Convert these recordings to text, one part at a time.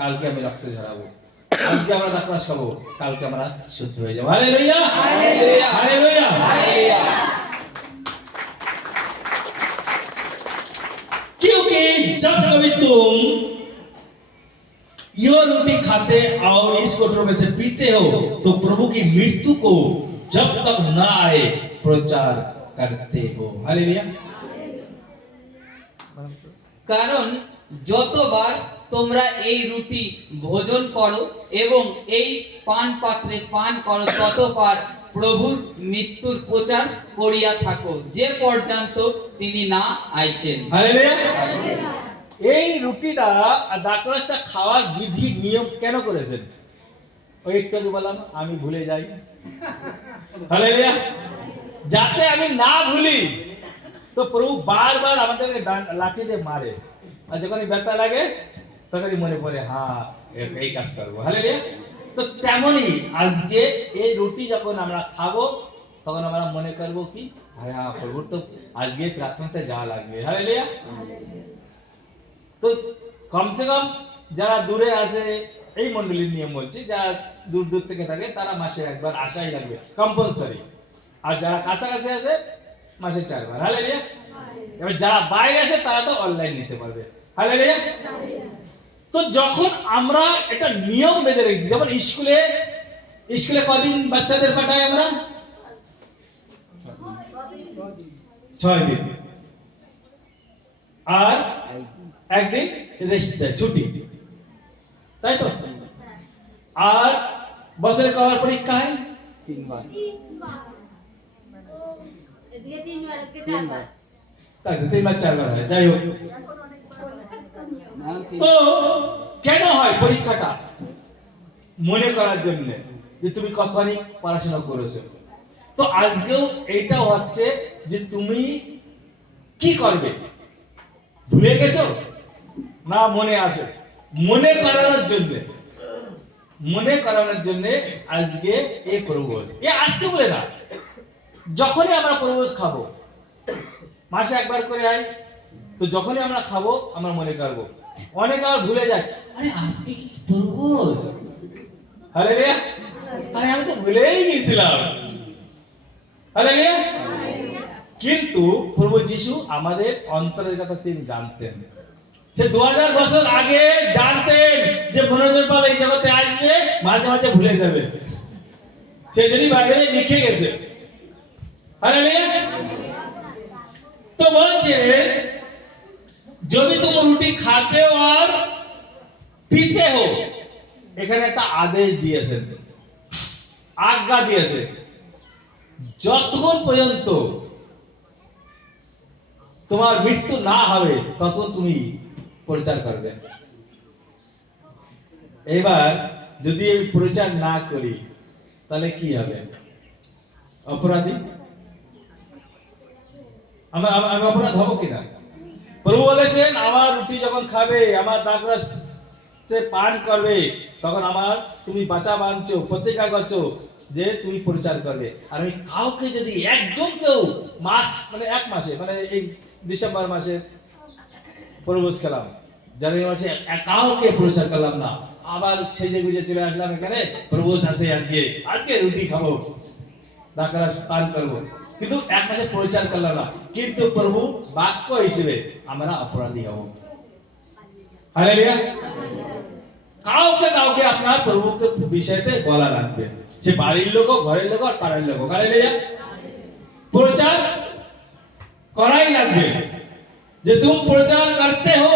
কালকে আমি রক্ত ঝরাবো, আজকে আমরা দাকরাস খাবো, কালকে আমরা শুদ্ধ হয়ে যাবো। Hallelujah, hallelujah hallelujah. हालेलुया। क्योंकि जब कभी तुम ये रोटी खाते और इस कोटरों में से पीते हो तो प्रभु की मृत्यु को जब तक न आए प्रचार करते हो। हालेलुया। কারণ যতবার তোমরা এই রুটি ভোজন করো এবং এই পান পাত্রে পান করো ততবার প্রভুর মৃত্যুর প্রচার করিয়া থাকো যে পর্যন্ত তিনি না আইসেন। হালেলুয়া। এই রুটিটা আর দাকরাসটা খাওয়ার বিধি নিয়ম কেন করেছেন? ওই একটু আগে বললাম আমি ভুলে যাই। হালেলুয়া। যাতে আমি না ভুলি, তো প্রভু বারবার আমাদেরকে লাঠি দিয়ে মারে, আর যখনই ব্যথা লাগে তখনই মনে পড়ে হ্যাঁ এই কাজ করবো। হালেলুয়া। তো তেমনই আজকে এই রুটি যখন আমরা খাবো তখন আমরা মনে করবো কি, হ্যাঁ প্রভুর তো আজকে প্রার্থনাতে যাওয়া লাগবে। হালেলুয়া। তো কমসে কম যারা দূরে আছে, এই মন্ডলীর নিয়ম বলছি, যারা দূর দূর থেকে থাকে তারা মাসে একবার আসাই লাগবে কম্পালসারি, আর যারা কাছাকাছি আছে মাসে 4 বার। হালেলুয়া। এবার যারা বাইরে আছে তারা তো অনলাইন নিতে পারবে। হালেলুয়া। তো যখন আমরা এটা নিয়ম বেঁধে রেখেছি, যেমন স্কুলে কদিন বাচ্চাদের পাঠাই আমরা? 6 দিন, আর একদিন রেস্ট দেয়, ছুটি, তাই তো? আর বছরে কবার পরীক্ষা হয়? 3 বার। তাই তো, 3 বার 4 বার হয়, যাই হোক। তো কেন হয় পরীক্ষাটা? মনে করার জন্য যে তুমি কতখানি পড়াশোনা করেছো। তো আজকেও এইটা হচ্ছে যে তুমি কি করবে, ভুলে গেছো না মনে আছে? মনে করানোর জন্য আজকে এই প্রভুভোজ। আজকে বলে না, যখনই আমরা প্রভুভোজ খাবো, মাসে একবার করে হয়, তো যখনই আমরা খাবো আমরা মনে করবো। অনেকে আবার ভুলে যায়, আরে আজকে কি প্রভুভোজ। হালেলুয়া। আরে আমি তো ভুলেই গিয়েছিলাম। হালেলুয়া। কিন্তু প্রভু যিশু আমাদের অন্তরের কথা তিনি জানতেন। সে 2000 বছর আগে জানতেন যে মনোজন পাল এই জগতে আসবে, মাঝে মাঝে ভুলে যাবে, সেই জন্যই বাইবেলে লিখে গেছে। হালেলুয়া। তো বলছে যদি तुम রুটি খাতে और पीते हो, এখানে একটা আদেশ দিয়েছেন, আজ্ঞা দিয়েছে, যতক্ষণ পর্যন্ত তোমার মৃত্যু না হবে ততক্ষণ তুমি প্রচার করবে। এবার যদি আমি প্রচার না করি তাহলে কি হবে? অপরাধী আমি অপরাধ হবো কিনা? প্রভু বলেছেন আমার রুটি যখন খাবে, আমার দাকরাসে পান করবে, তখন আমার তুমি বাঁচা বাঁধছো, প্রতিজ্ঞা করছো যে তুমি প্রচার করবে। আর আমি কাউকে যদি একজনকেও মানে 1 মাসে, মানে এই ডিসেম্বর মাসে প্রভুভোজ খেলাম, জানুয়ারি মাসে কাউকে প্রচার করলাম না, আবার সেজে গুজে চলে আসলাম এখানে, প্রভুভোজ আছে আজকে রুটি খাবো, দাকরাস পান করবো, কিন্তু 1 মাসে প্রচার করলাম না, কিন্তু প্রভু বাক্য হিসেবে আমরা অপরাধী হব। হালেলুয়া। কাউকে আপনার প্রভুকে বিষয়তে বলা লাগবে, সে বাড়ির লোক, ঘরের লোক আর পাড়ার লোক। হালেলুয়া। প্রচার করাই লাগবে, যে তুমি প্রচার করতে হো,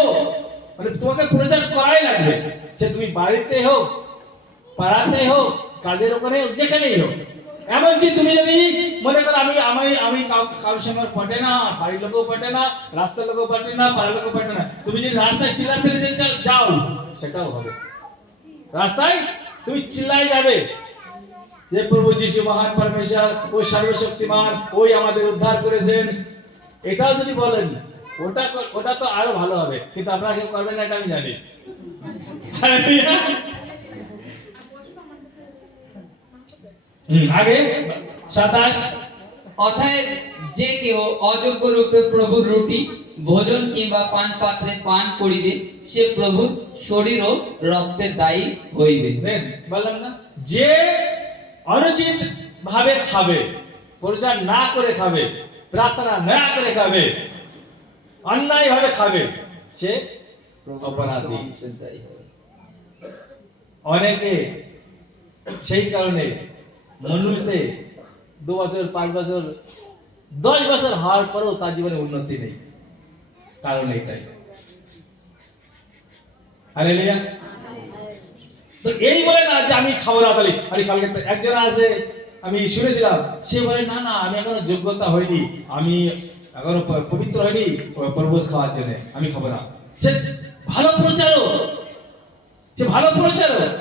মানে তোমাকে প্রচার করাই লাগবে, সে তুমি বাড়িতে হোক, পাড়াতে হোক, কাজের ওখানে হোক, যেখানেই হোক। এমনকি তুমি যদি মনে করো আমি কারোর সঙ্গে পটে না, বাড়ির লোকও পটে না, রাস্তার লোকও পটে না, পাড়ার লোকও পটে না, তুমি যদি রাস্তায় চিল্লাতে যাও সেটাও হবে। রাস্তায় তুমি চিল্লাই যাবে যে প্রভু যিশু মহান পরমেশ্বর, ওই সর্বশক্তিমান, ওই আমাদের উদ্ধার করেছেন, এটাও যদি বলেন, ওটা তো আরো ভালো হবে, কিন্তু আপনারা কেউ করবেন না এটা আমি জানি। আগে 27। অতএব যে কেউ অযোগ্য রূপে প্রভুর রুটি ভোজন কিংবা পান পাত্রে পান করিবে সে প্রভুর শরীর ও রক্তের দায়ী হইবে। দেন বললাম না, যে অনুচিত ভাবে খাবে, পরিচার না করে খাবে, প্রার্থনা না করে খাবে, অন্যায় ভাবে খাবে, সে অপরাধী। ধ্বংসের দায়ী হইবে। অনেকে সেই কারণে মন্ডলীতে 2 বছর 5 বছর 10 বছর হওয়ার পরেও তার জীবনে উন্নতি নেই, কারণ এটাই। হালেলুয়া। তো এই বলে না যে আমি খাবো না, তাহলে আরে কালকে একজন আছে আমি শুনেছিলাম, সে বলে না না আমি এখনো যোগ্যতা হয়নি, আমি এখনো পবিত্র হয়নি প্রভোজ খাওয়ার জন্য, আমি খাবো না। সে ভালো প্রচারক, সে ভালো প্রচারক,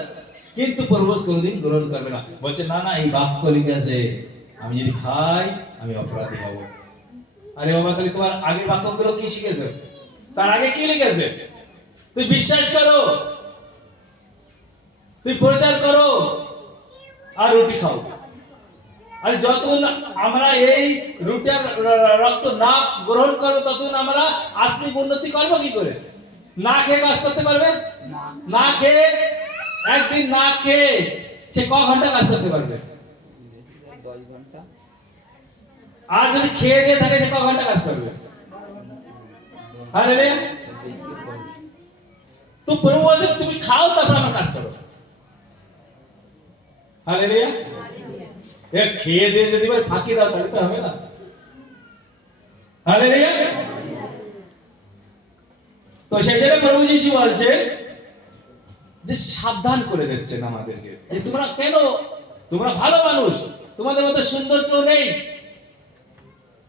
কিন্তু প্রভোজ কোনোদিন গ্রহণ করবে না। বলছে না না এই বাক্য লিখেছে, আমি যদি খাই আমি অপরাধী হব। আরে বাবা, তাহলে তোমার আগের বাক্যগুলো কি শিখেছো? তার আগে কি লিখেছে? তুই বিশ্বাস করো, তুই প্রচার করো আর রুটি খাও। আর যতক্ষণ আমরা এই রুটির রক্ত না গ্রহণ করবো ততক্ষণ আমরা আত্মিক উন্নতি করবো কি করে? না খেয়ে কাজ করতে পারবে? না খেয়ে, একদিন না খেয়ে সে ক ঘন্টা কাজ করতে পারবে? 10 ঘন্টা। আর যদি খেয়ে দিয়ে থাকে সে ক ঘন্টা কাজ করবে? আরে তো প্রভু বলছে তুমি খাও তারপর আমার কাজ করো। হালেলুয়া। খেয়ে দিয়ে যদি ফাঁকি দাও তাহলে তো হবে না। হালেলুয়া। তো সেই জন্য প্রভু যিশু বলছে যে সাবধান করে দিচ্ছেন আমাদেরকে, যে তোমরা কেন, তোমরা ভালো মানুষ, তোমাদের মতো সুন্দর কেউ নেই,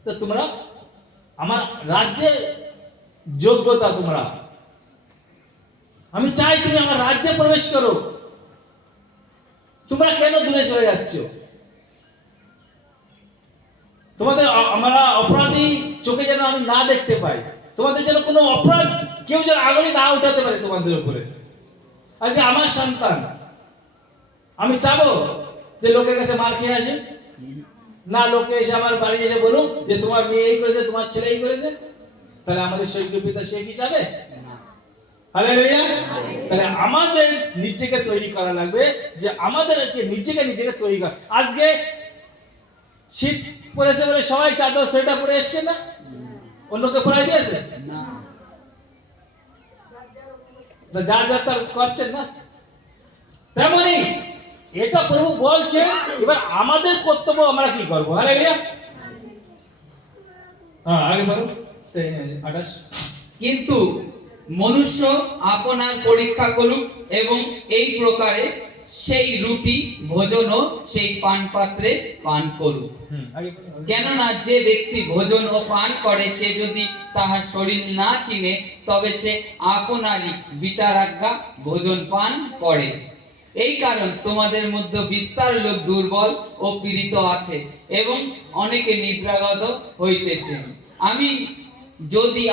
তো তোমরা আমার রাজ্যে যোগ্যতা, তোমরা, আমি চাই তুমি আমার রাজ্যে প্রবেশ করো, তোমরা কেন দূরে চলে যাচ্ছ? তোমাদের আমরা অপরাধী চোখে যেন আমি না দেখতে পাই, তোমাদের যেন কোনো অপরাধ কেউ যেন আঙুলি না উঠাতে পারে তোমাদের উপরে। আজকে আমার সন্তান, আমি চাবো যে লোকের কাছে মার খেয়ে আসে না, লোকে এসে আমার বাড়ি এসে বলুক যে তোমার মেয়ে এই করেছে, তোমার ছেলে এই করেছে, তাহলে আমাদের স্বর্গীয় পিতা সে কি যাবে? হালেলুয়া। তাহলে আমাদের নিজেকে তৈরি করা লাগবে, যে আমাদেরকে নিজেকে তৈরি করা। আজকে শীত পড়েছে বলে সবাই চাদর সোয়েটার পরে এসছে না, অন্যকে পরাই দিয়েছে না, যা যা তার করছেন না। তেমনি এটা প্রভু বলছেন, এবার আমাদের কর্তব্য আমরা কি করবো? হালেলুয়া। হ্যাঁ আগে বলো 28। কিন্তু মনুষ্য আপনার পরীক্ষা করুক এবং এই প্রকারে সেই রুটি ভোজন ও সেই পান পাত্রে পান করুক। কেননা যে ব্যক্তি ভোজন ও পান করে সে যদি তাহার শরীর না চিনে তবে সে আপনারই বিচারাজ্ঞা ভোজন পান করে। এই কারণ তোমাদের মধ্যে বিস্তার লোক দুর্বল ও পীড়িত আছে এবং অনেকে নিদ্রাগত হইতেছে। আমি যদি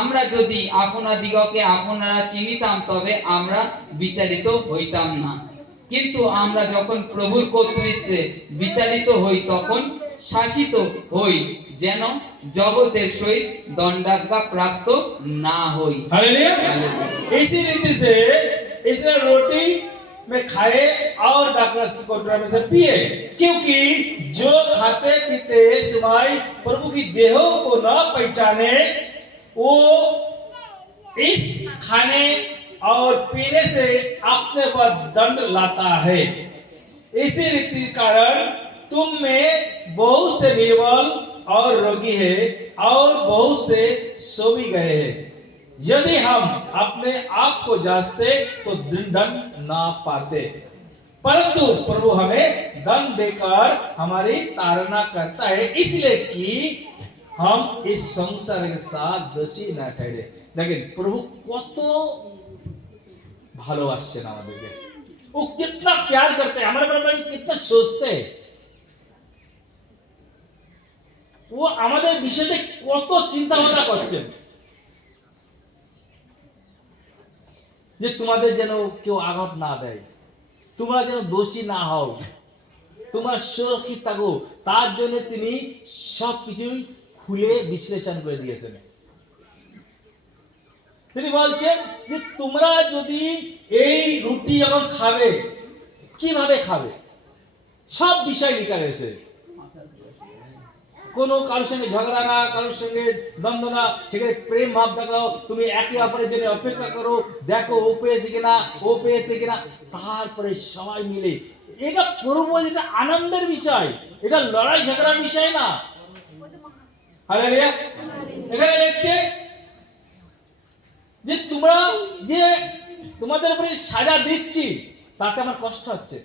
আমরা যদি আপনাদিগকে আপনারা চিনিতাম তবে আমরা বিচারিত হইতাম না। কিন্তু আমরা যখন প্রভুর কর্তৃত্বে বিচারিত হই তখন শাসিত হই, যেন জগতের সহিত দণ্ডাজ্ঞা প্রাপ্ত না হই। हालेलुया। इसी रीति से इसने रोटी में खाए और दाखरस कोटरा में से पिए, क्योंकि जो खाते पीते समय प्रभु की देहों को न पहचाने वो इस खाने और पीने से अपने पर दंड लाता है। इसी रीति कारण तुम में बहुत से निर्बल और रोगी है और बहुत से सो भी गए हैं। यदि हम अपने आप को जांचते तो दंड ना पाते, परंतु प्रभु हमें दंड देकर हमारी ताड़ना करता है, इसलिए कि हम इस संसार के साथ दोषी न ठहरे। लेकिन प्रभु কত ভালোবাসছেন আমাদেরকে, वो कितना प्यार करते हैं, हमारे बारे में कितना सोचते हैं, वो আমাদের বিষয়ে কত চিন্তা ভাবনা করছেন, যে তোমাদের যেন কেউ আঘাত না দেয়, তোমরা যেন দোষী না হও, তোমরা সুরক্ষিত থাকো, তার জন্য তিনি সবকিছু খুলে বিশ্লেষণ করে দিয়েছেন। তিনি বলছেন যে তোমরা যদি এই রুটি যখন খাবে, কিভাবে খাবে, সব বিষয় লেখা রয়েছে। কোনো কারোর সঙ্গে ঝগড়া না, কারোর সঙ্গে দ্বন্দ্ব না, সেখানে প্রেম ভাব দেখাও, তুমি একে অপরের জন্য অপেক্ষা করো, দেখো ও পেয়েছে কিনা, ও পেয়েছে কিনা, তারপরে সবাই মিলে। এটা প্রভু, এটা আনন্দের বিষয়, এটা লড়াই ঝগড়ার বিষয় না। হালেলুয়া। এখানে লিখছে যে তোমরা যে তোমাদের উপরে সাজা দিচ্ছি, তাতে আমার কষ্ট হচ্ছে।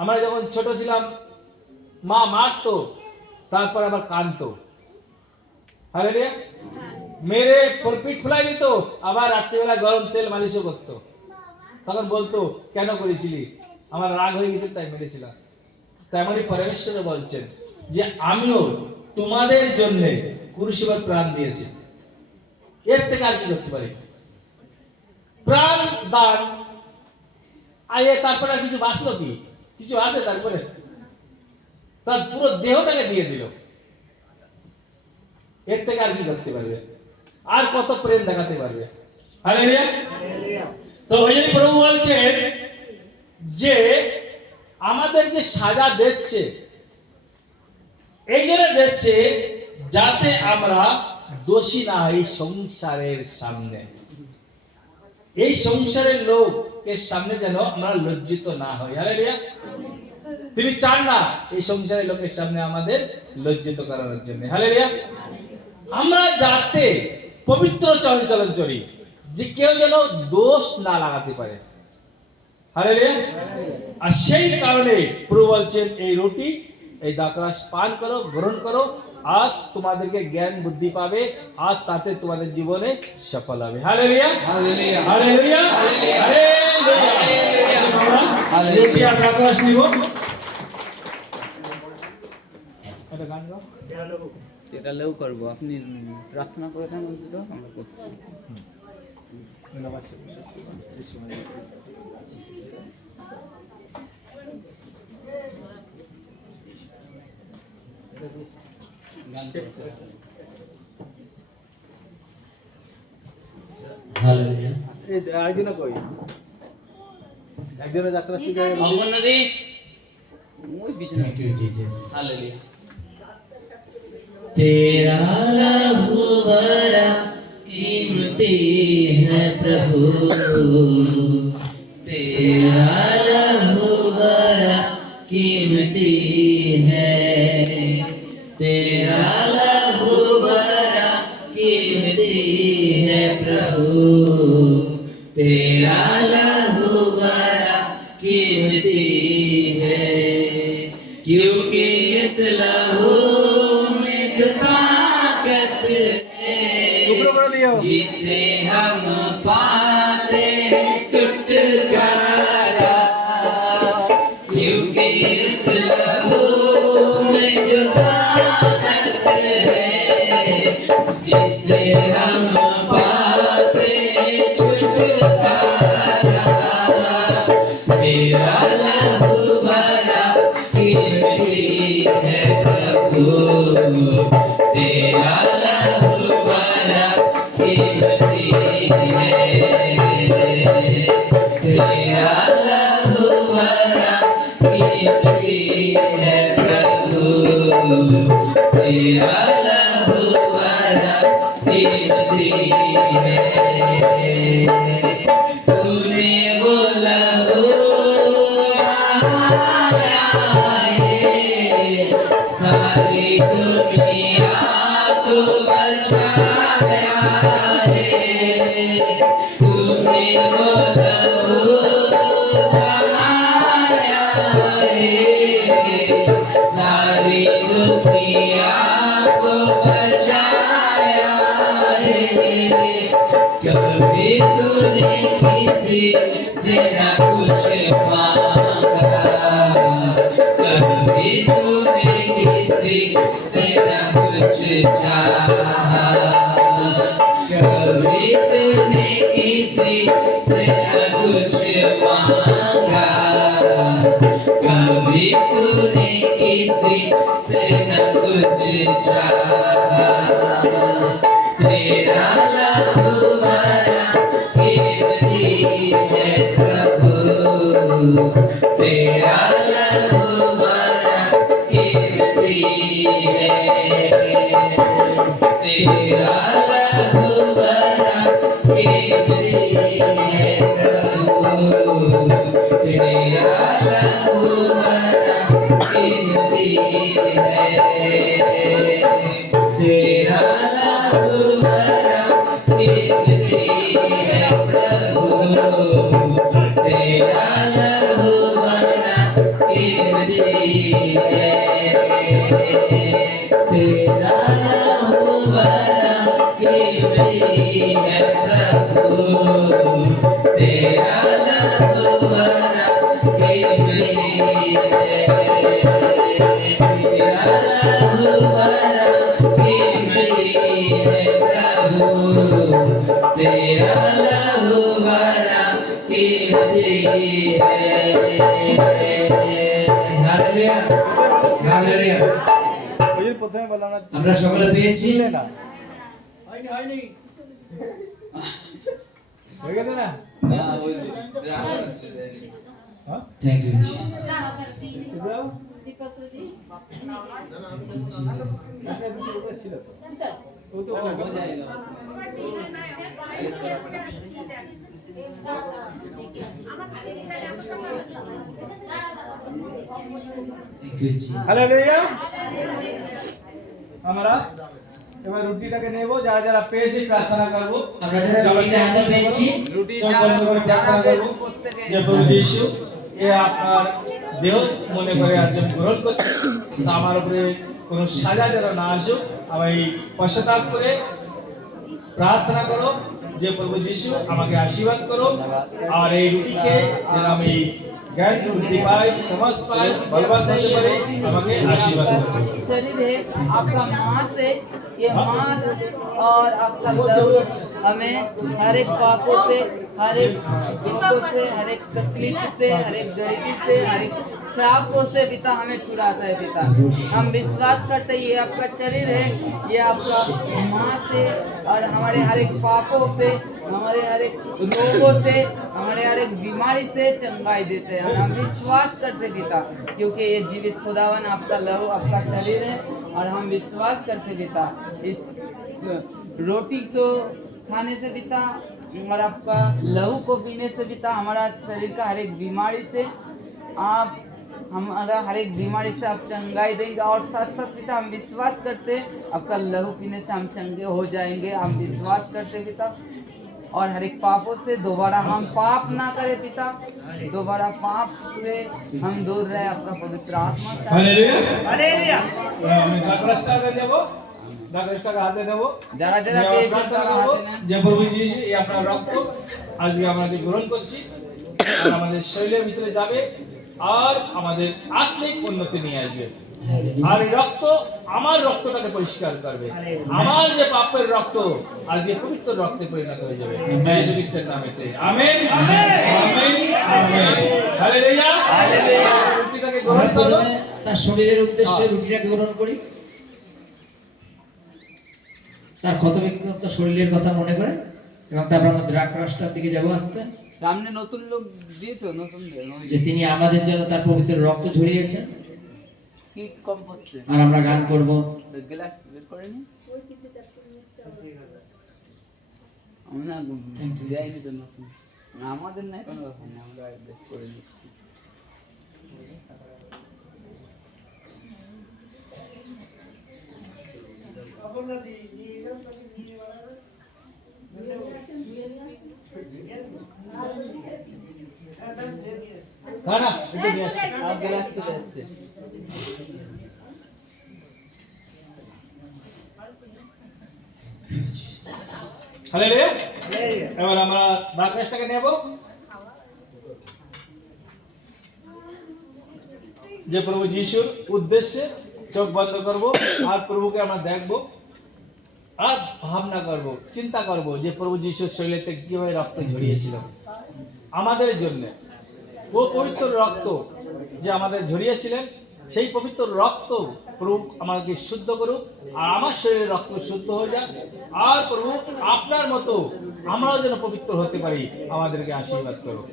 আমরা যখন ছোট ছিলাম, মা মারতো, তারপর আবার কাঁদতো। হালেলুয়া। মেরে পিঠ ফুলাই দিত, আবার রাত্রিবেলা গরম তেল মালিশও করতো। তখন বলতো, কেন করেছিলি? আমার রাগ হয়ে গেছে তাই মেরেছিলাম। তেমনই পরমেশ্বর বলছেন যে আমিও তোমাদের জন্য ক্রুশে প্রাণ দিয়েছি। এর থেকে আর কি করতে পারি? প্রাণ দান আয়ে, তারপরে আর কিছু বাঁচলো কি? কিছু আছে তারপরে? তার পুরো দেহটাকে দিয়ে দিল। এর থেকে আর কি করতে পারবে? আর কত প্রেম দেখাতে পারবে? হালেলুয়া। তো ওই জন্য প্রভু বলছেন যে আমাদের যে সাজা দিচ্ছে, এই জন্য দিচ্ছে যাতে আমরা দোষী না হই সংসারের সামনে। এই সংসারের লোকের সামনে যেন আমরা লজ্জিত না হই। হালেলুয়া। তিনি চান না এই সংসারের লোকের সামনে আমাদের লজ্জিত করানোর জন্য। হালেলুয়া। আমরা যাতে পবিত্র চলাচল করি, যে কেউ যেন দোষ না লাগাতে পারে। হালেলুয়া। আর সেই কারণে প্রভু বলছেন এই রুটি, এই দ্রাক্ষারস পান করো, গ্রহণ করো, আর তোমাদেরকে জ্ঞান বুদ্ধি পাবে, আর তাতে তোমাদের জীবনে সফল হবে। Hallelujah, hallelujah, hallelujah, hallelujah. আমরা রুটি আর দ্রাক্ষারস নিব। এটা গান গাও। এটা লেও করবো, আপনি প্রার্থনা করে থাকুন, তো আমরা করছি। হালেলুয়া। এই একদিনে কই, একদিনে যাত্রা শুরু হয়ে গেল। অবনদী ওই বিছানা। Thank you, Jesus. হালেলুয়া। तेरा लहू बड़ा कीमती है प्रभु, तेरा लहू बड़ा कीमती है, तेरा लहू बड़ा कीमती है प्रभु, तेरा लहू बड़ा कीमती है, क्योंकि इस लहू में जो ताकत है, जिसे हम पाते हैं छुटकारा, क्योंकि इस लहू में जो ताकत है, जिसे हम पाते हैं छुटकारा, तेरा लहू बड़ा कीमती है प्रभु, तेरा लहू बड़ा कीमती है, तेरा लहू बड़ा कीमती है प्रभु, तेरा लहू बड़ा कीमती है, तूने वो लहू बहाया है, सारी दुनिया को बचाया है, तूने वो लहू बहाया है, सारी दुनिया को बचाया है, कभी तूने किसी से न कुछ मांगा, कभी तूने किसी से न कुछ चाहा, कभी तूने किसी से न कुछ मांगा, कभी कभी तूने किसी से न कुछ चाहा तेरा लहू भरा कीमती है प्रभु तेरा लहू भरा कीमती है तेरा लहू भरा कीमती है प्रभु तेरा लहू भरा कीमती है तेरा लहू भरा कीमती है प्रभु तेरा लहू भरा कीमती है तेरा लहू भरा कीमती है प्रभु तेरा लहू भरा कीमती है तेरा लहू भरा कीमती है प्रभु तेरा लहू भरा कीमती है हालेलुया हालेलुया ওই প্রথমে বললাম না আমরা সকলে পেয়েছি না হয়নি হয়ে গেছে না হ্যাঁ থ্যাংক ইউ জিসাস দাও এটা দুটো ছিল তো তো हो जाएगा থ্যাংক ইউ জিসাস হালেলুয়া আমরা এবার রুটিটাকে নেব যারা যারা পেয়েছি প্রার্থনা করব আমরা যারা রুটিটা হাতে পেয়েছি চোখ বন্ধ করে প্রার্থনা করব যে প্রভু যীশু এ আপনার দেহ মনে করে আছেন গ্রহণ করতে তা আমার উপরে কোনো সাজা যেন না আসুক আমি পশ্চাতাপ করে প্রার্থনা করো যে প্রভু যীশু আমাকে আশীর্বাদ করো আর এই রুটিকে যেন আমি জ্ঞান বুদ্ধি পাই সমাজ পাই বলবান হতে পারি আমাকে আশীর্বাদ করো शरीर है आपका मांस है ये मांस और आपका लहू हमें हर एक पापों से हर एक दुखों से हर एक तकलीफ से हर एक गरीबी से हर एक श्रापों से पिता हमें छुड़ाता है पिता हम विश्वास करते हैं ये आपका शरीर है ये आपका मांस है और हमारे हर एक पापों से हमारे हर एक रोगों से हमारे हर एक बीमारी से चंगाई देते हैं हम विश्वास करते पिता क्योंकि ये जीवित खुदावन आपका लहू आपका शरीर है और हम विश्वास करते पिता इस रोटी को खाने से पिता और आपका लहू को पीने से पिता हमारा शरीर का हर एक बीमारी से आप हमारा हर एक बीमारी से आप चंगाई देंगे और साथ साथ पिता हम विश्वास करते आपका लहू पीने से हम चंगे हो जाएंगे हम विश्वास करते पिता और हर एक पापों से दोबारा हम पाप ना करें पिता दोबारा पाप से हम दूर रहे आपका पवित्र आत्मा হালেলুয়া হালেলুয়া আমি দাকরাসটাকে নেব দাকরাসটাকে হাতে নেব যারা যারা আমি পেয়েছেন প্রার্থনা তারা করব হাতে নেন। যে প্রভু যীশু এই আপনার রক্ত আজকে আমরা যে গ্রহণ করছি আর আমাদের শরীরের ভিতরে যাবে আর আমাদের আত্মিক উন্নতি নিয়ে আসবে আর এই রক্ত আমার রক্তটাকে পরিষ্কার করবে আমার যে পাপের রক্ত আজকে পবিত্র রক্তে পরিণত হয়ে যাবে যীশু খ্রিস্টের নামেতে আমেন আমেন আমেন আমেন হালেলুয়া হালেলুয়া রুটিটাকে আমরা গ্রহণ করো প্রথমে তার শরীরের উদ্দেশ্যে রুটিটাকে গ্রহণ করি তার ক্ষত বিক্ষত শরীরের কথা মনে করে এবং তারপর আমরা দ্রাক্ষরসটার দিকে যাবো আস্তে সামনে নতুন লোক দিয়েছো নতুন যে তিনি আমাদের জন্য তার পবিত্র রক্ত ঝরিয়েছেন কি কম হচ্ছে আর আমরা গান করব গ্লাস বের করে নি আমরা যাইনি তো নতুন আমাদের নাই কোনো ব্যাপার না আমরা বের করে নিচ্ছি না না একটু নিয়ে আসো আর গ্লাস চলে আসছে হালেলুয়া এবার আমরা দাকরাসটাকে নেব যে প্রভু যিশুর উদ্দেশ্যে চোখ বন্ধ করব আর প্রভুকে আমরা দেখব আর ভাবনা করব চিন্তা করব যে প্রভু যিশুর শরীরে থেকে কিভাবে রক্ত ঝরিয়েছিল আমাদের জন্য ও পবিত্র রক্ত যে আমাদের ঝরিয়েছিলেন, সেই পবিত্র রক্ত প্রভু আমাদেরকে শুদ্ধ করুক, আর আমার শরীরের রক্ত শুদ্ধ হয়ে যাক। আর প্রভু আপনার মতো আমরাও যেন পবিত্র হতে পারি, আমাদেরকে আশীর্বাদ করুক।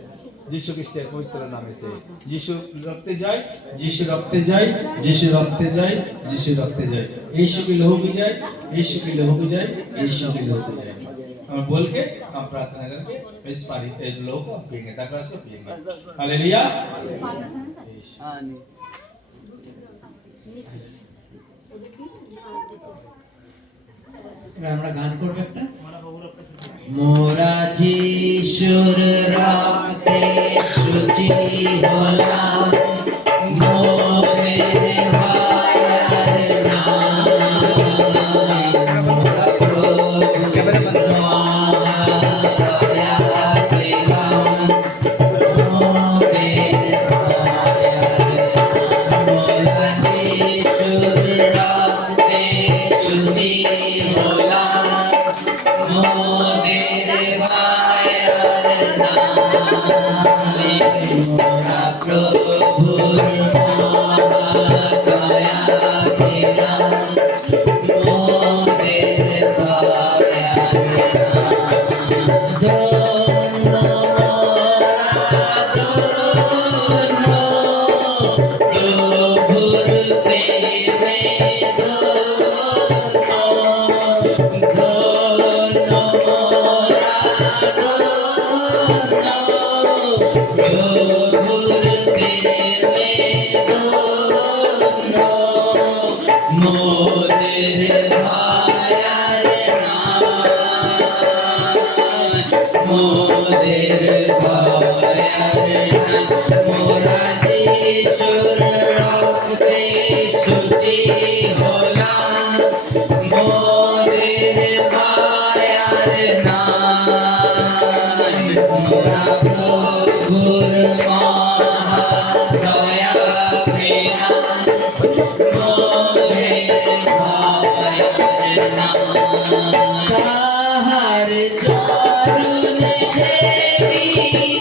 যিশু খ্রিস্টের পবিত্র নামেতে। যিশু রক্তে যায়, যিশু রক্তে যায়, যিশু रखते जाए, যিশু रखते जाए। यीशु की लहू भी जाए, यीशु की लहू भी जाए, यीशु की लहू भी जाए। हम बोल के, हम प्रार्थना करके इस पानी लहू को पिएंगे, दाखरस को पिएंगे। हालेलुया। हाँ नहीं এবার আমরা গান করবো একটা। মোরা যিশুর রক্তে শুচি হলাম, মোদের ভায়ার নাই, মোরা প্রভুর মহাদয়া পেলাম, মোদের ভায়ার নাই। মোরা যিশুর রক্তে শুচি হলাম, মোদের ভায়ার নাই, মোরা প্রভুর মহাদয়া পেলাম, মোদের ভায়ার নাই। ধন্য মোরা ধন্য, প্রভুর প্রেমে ধন্য, ধন্য মোরা ধন্য, প্রভুর প্রেমে ধন্য, মোদের ভায়ার নাই, মোদের ভায়ার নাই। মোরা যিশুর রক্তে শুচি হলাম, মোদের ভায়ার নাই, মোরা প্রভুর মহাদয়া পেলাম, মোদের ভায়ার নাই। তাহার চরণ সেবিয়া